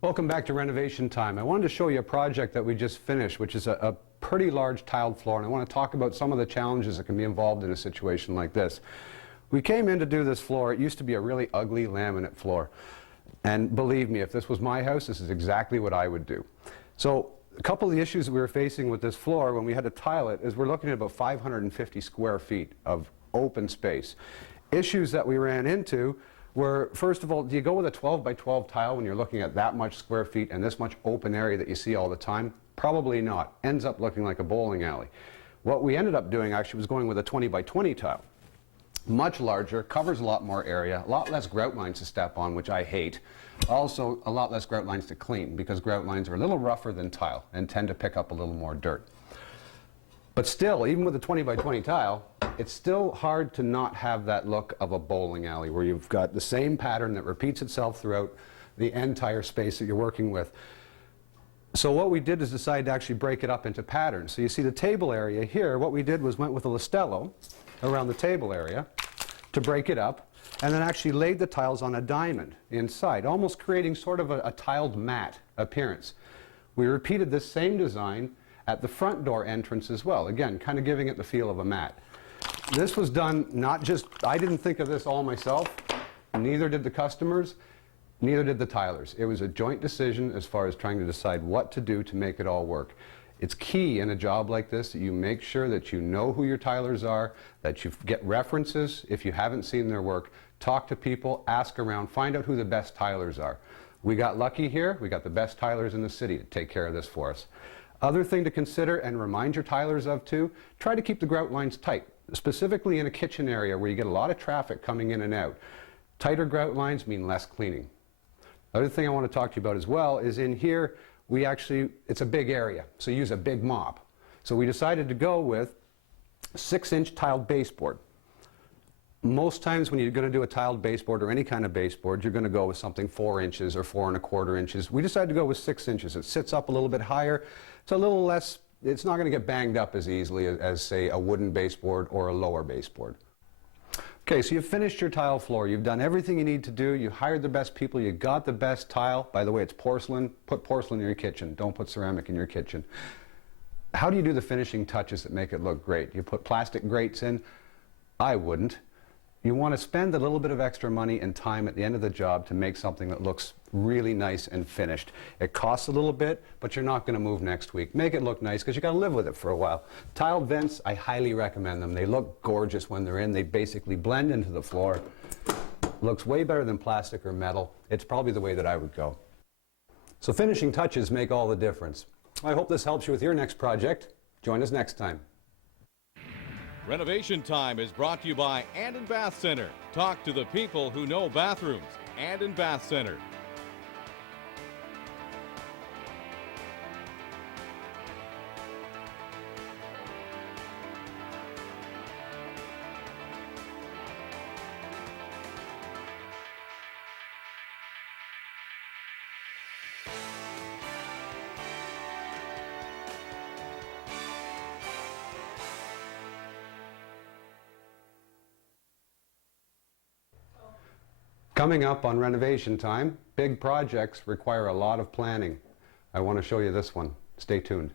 Welcome back to Renovation Time. I wanted to show you a project that we just finished, which is a pretty large tiled floor, and I want to talk about some of the challenges that can be involved in a situation like this. We came in to do this floor. It used to be a really ugly laminate floor, and believe me, if this was my house, this is exactly what I would do. So a couple of the issues that we were facing with this floor when we had to tile it is we're looking at about 550 square feet of open space. Issues that we ran into were, first of all, do you go with a 12 by 12 tile when you're looking at that much square feet and this much open area that you see all the time? Probably not. Ends up looking like a bowling alley. What we ended up doing actually was going with a 20 by 20 tile. Much larger, covers a lot more area, a lot less grout lines to step on, which I hate. Also, a lot less grout lines to clean because grout lines are a little rougher than tile and tend to pick up a little more dirt. But still, even with a 20 by 20 tile, it's still hard to not have that look of a bowling alley where you've got the same pattern that repeats itself throughout the entire space that you're working with. So what we did is decide to actually break it up into patterns. So you see the table area here, what we did was went with a Listello around the table area to break it up, and then actually laid the tiles on a diamond inside, almost creating sort of a tiled mat appearance. We repeated this same design at the front door entrance as well, again, kind of giving it the feel of a mat. This was done not just, I didn't think of this all myself, neither did the customers, neither did the tilers. It was a joint decision as far as trying to decide what to do to make it all work. It's key in a job like this that you make sure that you know who your tilers are, that you get references if you haven't seen their work, talk to people, ask around, find out who the best tilers are. We got lucky here, we got the best tilers in the city to take care of this for us. Other thing to consider and remind your tilers of too, try to keep the grout lines tight, specifically in a kitchen area where you get a lot of traffic coming in and out. Tighter grout lines mean less cleaning. Other thing I want to talk to you about as well is in here, it's a big area, so use a big mop. So we decided to go with 6-inch tiled baseboard. Most times when you're going to do a tiled baseboard or any kind of baseboard, you're going to go with something 4 inches or 4 1/4 inches. We decided to go with 6 inches. It sits up a little bit higher. It's a little less, it's not going to get banged up as easily as say, a wooden baseboard or a lower baseboard. Okay, so you've finished your tile floor. You've done everything you need to do. You hired the best people. You got the best tile. By the way, it's porcelain. Put porcelain in your kitchen. Don't put ceramic in your kitchen. How do you do the finishing touches that make it look great? You put plastic grates in? I wouldn't. You want to spend a little bit of extra money and time at the end of the job to make something that looks really nice and finished. It costs a little bit, but you're not going to move next week. Make it look nice because you got to live with it for a while. Tiled vents, I highly recommend them. They look gorgeous when they're in. They basically blend into the floor. Looks way better than plastic or metal. It's probably the way that I would go. So finishing touches make all the difference. I hope this helps you with your next project. Join us next time. Renovation Time is brought to you by Anden Bath Center. Talk to the people who know bathrooms. Anden Bath Center. Coming up on Renovation Time, big projects require a lot of planning. I want to show you this one. Stay tuned.